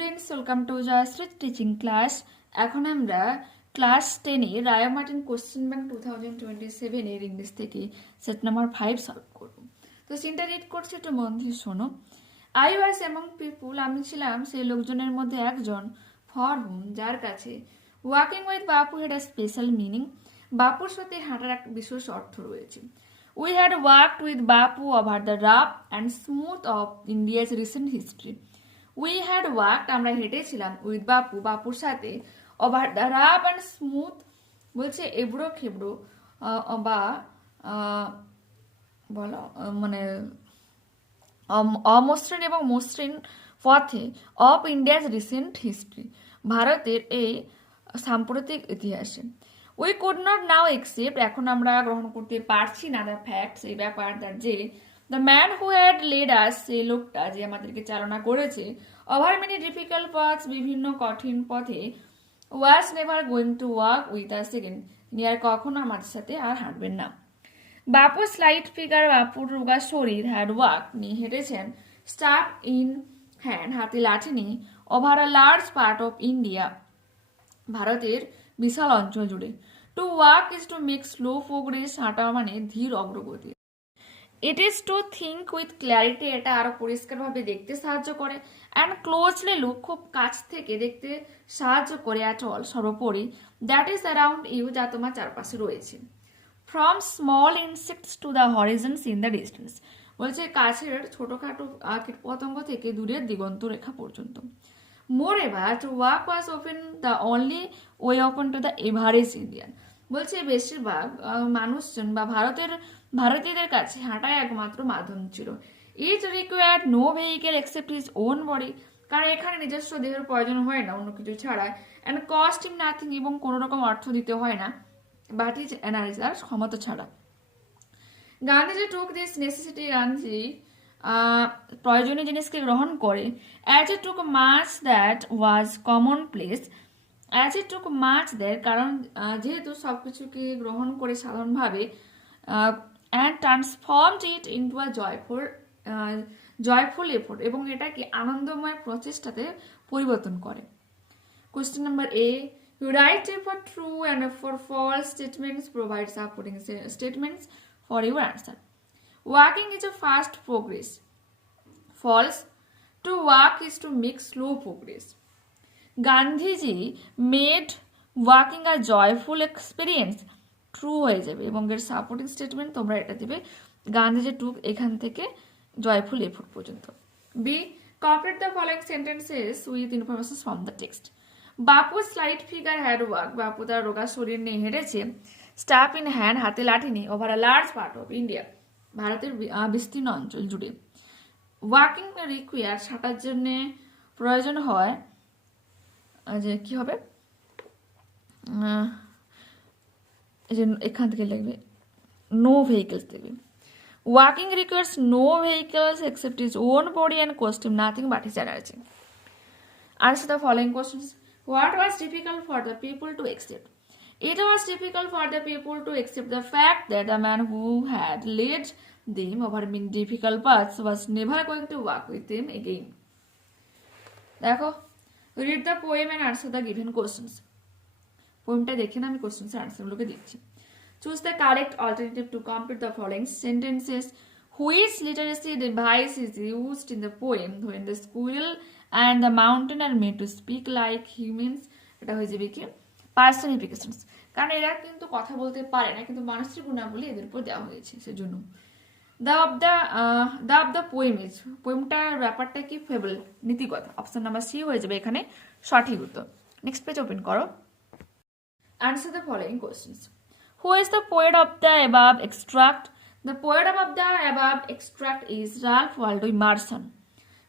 Friends, welcome to Jayashree teaching class. এখন আমরা class 10 Ray Martin question bank 2027 এর ইংলিশ থেকে সেট নাম্বার 5 সলভ করব। তো সিনটা রিড করছি, একটু মন দিয়ে শোনো। আই ওয়াজ এমং পিপুল, আমি ছিলাম সেই লোকজনের মধ্যে একজন, ফর হুম, যার কাছে walking with Bapu had a special meaning, বাপুর সাথে হাঁটার এক বিশেষ অর্থ রয়েছে। We had walked with Bapu over the rough and smooth of India's recent history. We had walked, আমরা হেঁটেছিলাম, উইথ বাপু, বাপুর সাথে, over the rough and smooth বলছে এবড়ো খেবড়ো বা বলো মানে অমসৃণ এবং মসৃণ পথে, অফ ইন্ডিয়াজ রিসেন্ট হিস্ট্রি, ভারতের এই সাম্প্রতিক ইতিহাসে। We could not now accept, এখন আমরা গ্রহণ করতে পারছি না, দ্য ফ্যাক্টস, এই ব্যাপার, দ্যাট যে the man who had led us, সেই লোকটা যে আমাদেরকে চালনা করেছে, ওভার মেনি ডিফিকাল্ট পাথস, বিভিন্ন কঠিন পথে, was never going to walk with us again, তিনি আর কখনো আমাদের সাথে আর হাঁটবেন না। বাপুর স্লাইট ফিগার, বাপুর রোগা শরীর, হ্যাড ওয়াক, নিয়ে হেঁটেছেন, স্টাফ ইন হ্যান্ড, হাতে লাঠি নিয়ে, over a large part of India, ভারতের বিশাল অঞ্চল জুড়ে। To walk is to make slow progress, হাঁটা মানে ধীর অগ্রগতি। It is to think with clarity, এটা আরো পরিষ্কারভাবে দেখতে সাহায্য করে। অ্যান্ড ক্লোজলি লুক, খুব কাছ থেকে দেখতে সাহায্য করে। অ্যাট অল, সর্বোপরি, দ্যাট ইজ অ্যারাউন্ড ইউ, যা তোমার চারপাশে রয়েছে। From small insects to the horizons in the distance, বলছে কাছের ছোটখাটো কীটপতঙ্গ থেকে দূরের দিগন্ত রেখা পর্যন্ত। Moreover, to walk was open the only way open to the average Indian, বলছে বেশিরভাগ মানুষজন বা ভারতীয়দের কাছে হাঁটাই একমাত্র মাধ্যম ছিল। It required no vehicle except his own body, কারণ এখানে নিজস্ব দেহের প্রয়োজন হয় না অন্য কিছু ছাড়া। অ্যান্ড কস্ট হিম নাথিং, এবং কোনো রকম অর্থ দিতে হয় না, বাট ইজ এনার্জি, তার ক্ষমতা ছাড়া। গান্ধীজি টুক দিস নেসেসিটি, গান্ধী প্রয়োজনীয় জিনিসকে গ্রহণ করে। As a took much that was common place, as a took much that, কারণ যেহেতু সব কিছুকে গ্রহণ করে সাধারণভাবে, and transformed it into a joyful effort, এবং এটাকে আনন্দময় প্রচেষ্টাতে পরিবর্তন করে। Question number A, you write for true and for false statements, provide supporting statements for your answer. Walking is a fast progress. False, to walk is to make slow progress. Gandhiji made walking a joyful experience. True হয়ে যাবে, এবং এর supporting statement তোমরা এটা দিবে Gandhiji took এখান থেকে joyful effort পর্যন্ত। B, complete the following sentences with information from the text. Bapu slight figure had walk, Bapu তার রোগা শরীর নিয়ে হেঁটেছে, স্টাফ ইন হ্যান্ড, হাতে লাঠি নিয়ে, over a large part of India, ভারতের বিস্তীর্ণ অঞ্চল জুড়ে। ওয়াকিং রিকোয়ার, হাঁটার জন্য প্রয়োজন হয়, যে কি হবে, যে এখান থেকে লিখবে নো ভেহিকলস দেবে। Walking requires no vehicles except his own body and cost him nothing but his energy. Answer the following questions. What was difficult for the people to accept? It was difficult for the people to accept the fact that the man who had led them over many difficult paths was never going to walk with them again. দেখো, read the poem and answer the given questions. পোয়েমটা দেখে না, আমি questions এর আনসারগুলোকে দিচ্ছি। Choose the correct alternative to complete the following sentences. Which literacy device is used in the poem when the squirrel and the mountain are made to speak like humans? এটা হয়ে যাবে কি পার্সনিফিকেশনস, কারণ এরা কিন্তু কথা বলতে পারে না, কিন্তু মানুষের গুণাবলী এদের উপর দেওয়া হয়েছে, সেজন্য। The of the poem is, পোয়েমটার ব্যাপারটা কি ফেবল, নীতিকথা। অপশন নাম্বার সি হয়ে যাবে এখানে সঠিক উত্তর। নেক্সট পেজ ওপেন করো। Answer the following questions. Who is the poet of the above extract? The poet of the above extract is Ralph Waldo Emerson.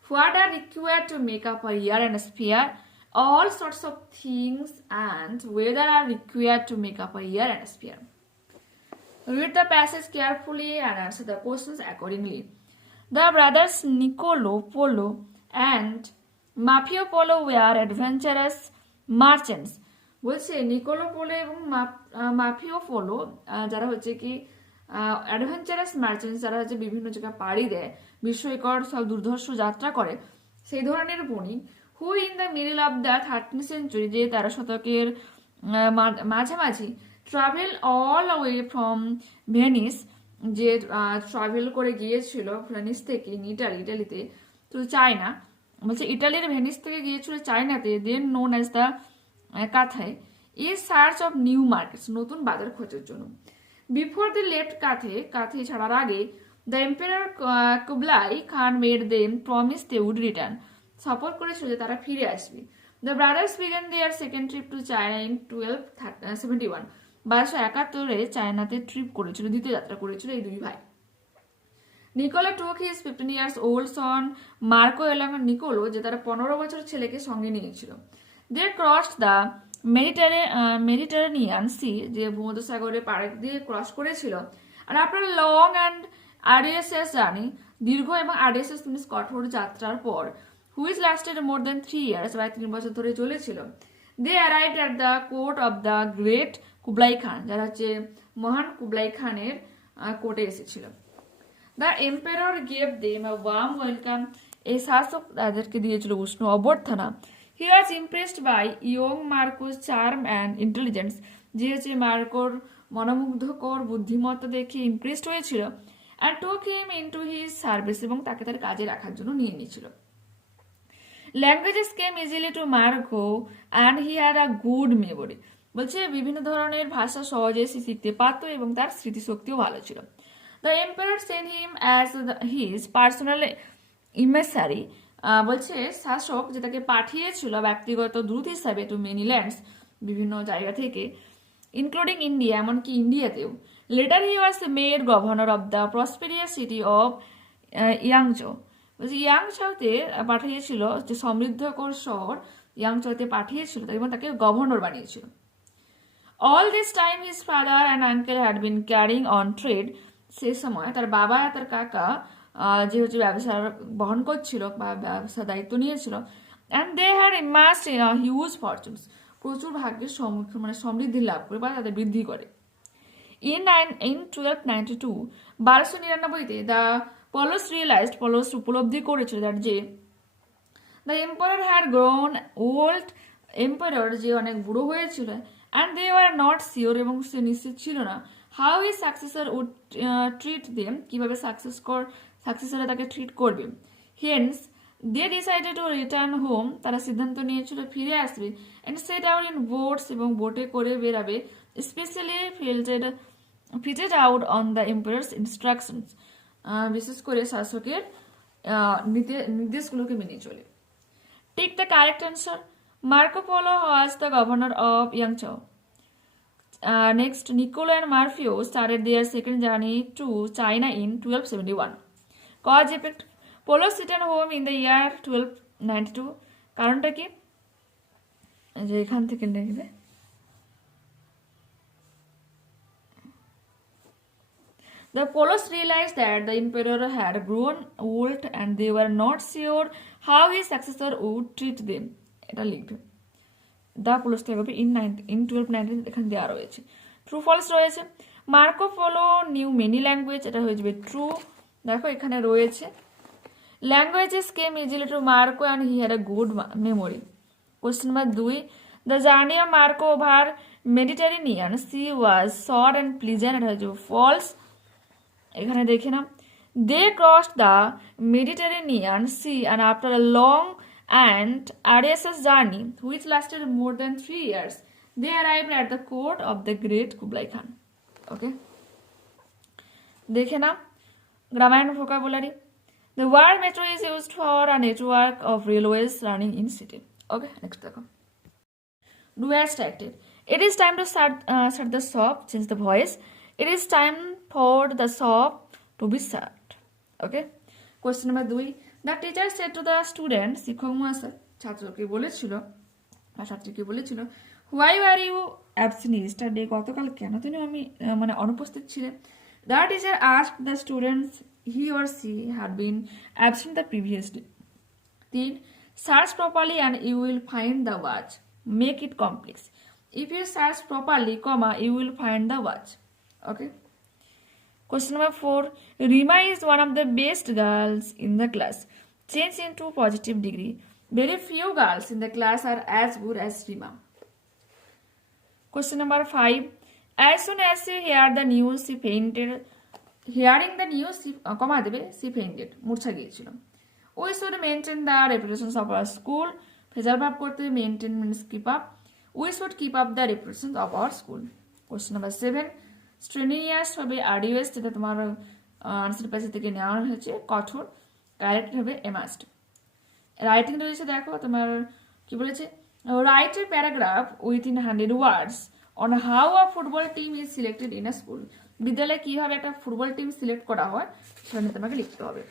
What are required to make up a year and a sphere? All sorts of things and whether are required to make up a year and a sphere. Read the passage carefully and answer the questions accordingly. The brothers Niccolo, Polo and Mafio Polo were adventurous merchants. বলছে Nicolás polo এবং মাফিও polo যারা হচ্ছে কি adventurous merchants, যারা হচ্ছে বিভিন্ন জায়গায় পাড়ি দেয়, বিস্ময়কর সব দুর্ধর্ষ যাত্রা করে, সেই ধরনের বণিক। Who in the middle of the 13th century, যে 13 শতকের মাঝামাঝি, travel all way from Venice, যে ট্রাভেল করে গিয়েছিল ভেনিস থেকে ইটালিতে তো চায়না, বলছে ইটালির ভেনিস থেকে গিয়েছিল চায়নাতে, then known as the Cathay, is search of new markets, নতুন বাজার খোঁজার জন্য। বিফোর দি লেফট কাথে ছাড়ার আগে, the empire Kublai Khan made them promise they would return, support করেছিল যে তারা ফিরে আসবে। The brothers began their second trip to China in 1271, 1271 চায়নাতে ট্রিপ করেছিল, দ্বিতীয় যাত্রা করেছিল এই দুই ভাই। Nicola took his 15 years old son Marco এবং নিকোলো, যে তারা 15 বছর ছেলেকে সঙ্গে নিয়েছিল। They crossed the Mediterranean sea, যে ভূমধ্যসাগরের পাড় দিয়ে ক্রস করেছিল। আর after long and arduous journey, দীর্ঘ এবং আরডিয়াসিয়াস মিনস কঠোর যাত্রার পর, which lasted more than 3 years, প্রায় 3 বছর ধরে চলেছিল। They arrived at the court of the great Kublai Khan, যারা হচ্ছে মহান কুবলাই খানের কোর্টে এসেছিল। The empire gave them a warm welcome, এই শাসক তাদেরকে দিয়েছিল উষ্ণ অভ্যর্থনা। He was impressed by young Marco's charm and intelligence, যে হচ্ছে মার্কোর মনোমুগ্ধকর বুদ্ধিমত্তা দেখে ইমপ্রেসড হয়েছিল। And took him into his service, এবং তাকে তার কাজে রাখার জন্য নিয়ে নিয়েছিল। Languages came easily to Marco and he had a good memory, বলছে বিভিন্ন ধরনের ভাষা সহজে সে শিখতে পারতো এবং তার স্মৃতিশক্তিও ভালো ছিল। The empire sent him as his personal emissary, বলছে শাসক যে তাকে পাঠিয়েছিল ব্যক্তিগত দূত হিসাবে টু মেনি ল্যান্ডস, বিভিন্ন জায়গা থেকে, ইনক্লুডিং ইন্ডিয়া, এমনকি ইন্ডিয়াতেও। Later he was made governor of the prosperous city of Yangzhou, বলছে ইয়াংচাওতে পাঠিয়েছিল, যে সমৃদ্ধকর শহর ইয়াংচাওতে পাঠিয়েছিল এবং তাকে গভর্নর বানিয়েছিল। All this time his father and uncle had been carrying on trade, সে সময় তার বাবা আর তার কাকা যে হচ্ছে ব্যবসা বহন করছিল বা ব্যবসা দায়িত্ব নিয়েছিল। And they had immersed in huge fortunes, প্রচুর ভাগ্যের মানে সমৃদ্ধি লাভ করে বা তাদের বৃদ্ধি করে। ইন 1292, 1299-তে দ্য পলোস রিয়েলাইজড, পলোস উপলব্ধি করেছিল দ্যাট যে the empire had grown old, empire যে অনেক বুড়ো হয়েছিল। And they were not sure, এবং সে নিশ্চিত ছিল না how his successor would treat them, কিভাবে সাকসেসরে তাকে ট্রিট করবে। Hence they decided to return home, তারা সিদ্ধান্ত নিয়েছিল ফিরে আসবে। And set out in boats, এবং বোটে করে বেরাবে, specially fitted out on the empire's instructions, বিশেষ করে শাসকের নির্দেশগুলোকে মেনে চলে। Take the correct answer, Marco Polo was the governor of Yangzhou. Next, Niccolo and Marfio started their second journey to China in 1271. Cause effect, Polo returned home in the year 1292. কারণটা কি, যে এখান থেকে লিখবে, the Polos realized that the emperor had grown old and they were not sure how his successor would treat them. এটা লিখবে। The পোলোস থেকে হবে ইন 1290, এখানে দেওয়া রয়েছে। ট্রু ফলস রয়েছে। Marco Polo knew many language, এটা হয়ে যাবে ট্রু। দেখো এখানে রয়েছে languages came easily to Marco and he had a good memory. Question number 2, the journey of Marco over Mediterranean sea was short and pleasant, এটা হয়ে যাবে ফলস। এখানে দেখে নাও, they crossed the Mediterranean sea and after a long and arduous journey which lasted more than 3 years, they arrived at the court of the great Kublai Khan. Okay, দেখে নাও grammar and vocabulary. The word metro is used for a network of railways running in city. Okay, next দেখো, do as directed. It is time to start the shop, change the voice. It is time for the shop to be shut. Okay, question number 2, the teacher said to the student, শিক্ষক মহাশয় ছাত্রকে বলেছিল বা ছাত্রীকে বলেছিল, why are you absent yesterday, গতকাল কেন তুমি মানে অনুপস্থিত ছিলেন। The teacher asked the students he or she had been absent the previous day. 3, search properly and you will find the watch, make it complex. If you search properly, you will find the watch. Okay, question number 4, Rima is one of the best girls in the class, change into positive degree. Very few girls in the class are as good as Rima. Question number 5. As soon as she heard the news, she fainted. Hearing the news, she fainted. মূর্ছা গিয়েছিল. We should maintain the reputation of our school. ভেজাল ভাব করতে maintain means keep up. We should keep up the reputation of our school. Question number 7. Strenuous হবে arduous, যেটা তোমার answer page থেকে নেওয়া হয়েছে, কঠোর। কারেক্ট হবে a must. রাইটিং রয়েছে, দেখো তোমার কি বলেছে, write a paragraph within 100 words on how a football team is selected in a school. বিদ্যালয়ে কিভাবে একটা ফুটবল টিম সিলেক্ট করা হয় সেটা নিয়ে তোমাকে লিখতে হবে।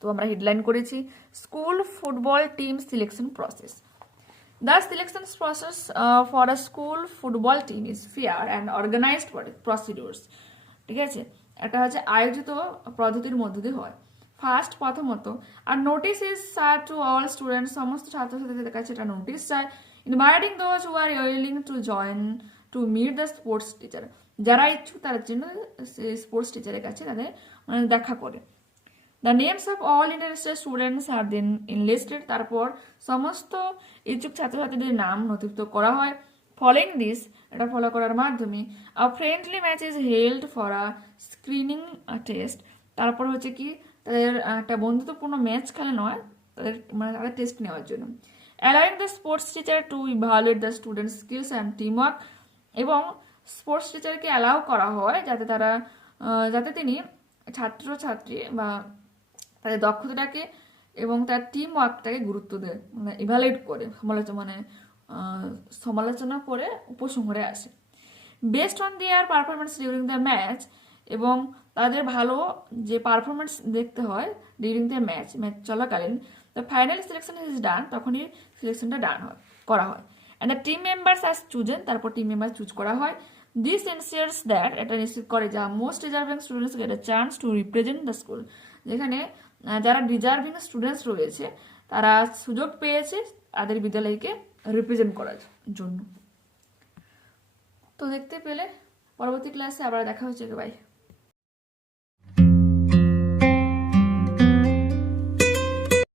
তো আমরা হেডলাইন করেছি school football team selection process. The selection process for a school football team is fair and organised procedures. ঠিক আছে, এটা হচ্ছে আয়োজিত পদ্ধতির মধ্য দিয়ে হয়। ফার্স্ট, প্রথমত, আর notice is serve to all students, সমস্ত ছাত্রছাত্রীদের কাছে এটা নোটিস চাই। Inviting those who are willing to join to meet the sports teacher, যারা ইচ্ছুক তার জন্য স্পোর্টস টিচারের কাছে তাদের দেখা করে। The names of all interested students have been enlisted, তারপর সমস্ত ইচ্ছুক ছাত্রছাত্রীদের নাম নথিভুক্ত করা হয়। ফলোইং দিস, এটা ফলো করার মাধ্যমে আ friendly match is held for a screening test, তারপর হচ্ছে কি তাদের একটা বন্ধুত্বপূর্ণ ম্যাচ খেলানো হয় তাদের মানে তাদের টেস্ট নেওয়ার জন্য। Allowing the sports teacher two evaluate the student skills and teamwork, এবং স্পোর্টস টিচারকে অ্যালাউ করা হয় যাতে তিনি ছাত্রছাত্রী বা তাদের দক্ষতাটাকে এবং তার টিম ওয়ার্কটাকে গুরুত্ব দেয়, মানে ইভালুয়েট করে, সমালোচনা করে উপসংহারে আসে। Based on their performance during the match, এবং তাদের ভালো যে পারফরমেন্স দেখতে হয় ডিউরিং দ্য ম্যাচ চলাকালীন, the final selection is done, তখনই সিলেকশনটা করা হয়। And the team members as chosen, তারপর টিম মেম্বার চুজ করা হয়। দিস এনশিওরস দ্যাট, এটা নিশ্চিত করে যা most deserving students get a chance to represent the school, যেখানে যারা ডিজার্ভিং স্টুডেন্টস রয়েছে তারা সুযোগ পেয়েছে তাদের বিদ্যালয়কে রিপ্রেজেন্ট করার জন্য। তো দেখতে পেলে পরবর্তী ক্লাসে আবার দেখা হচ্ছে, বাই।